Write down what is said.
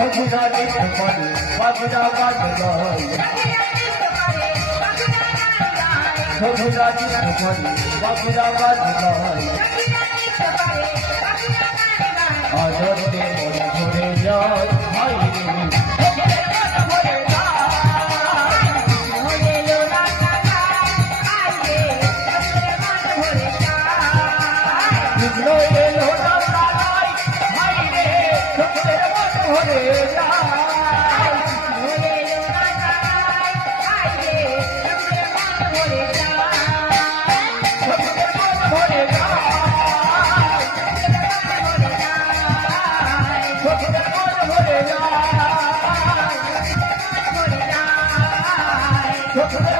সখীরা দেখতে পারে পাখিরা গান গায় সখীরা দেখতে পারে পাখিরা গান গায় আনন্দে মন ভরে যায় হায় Look at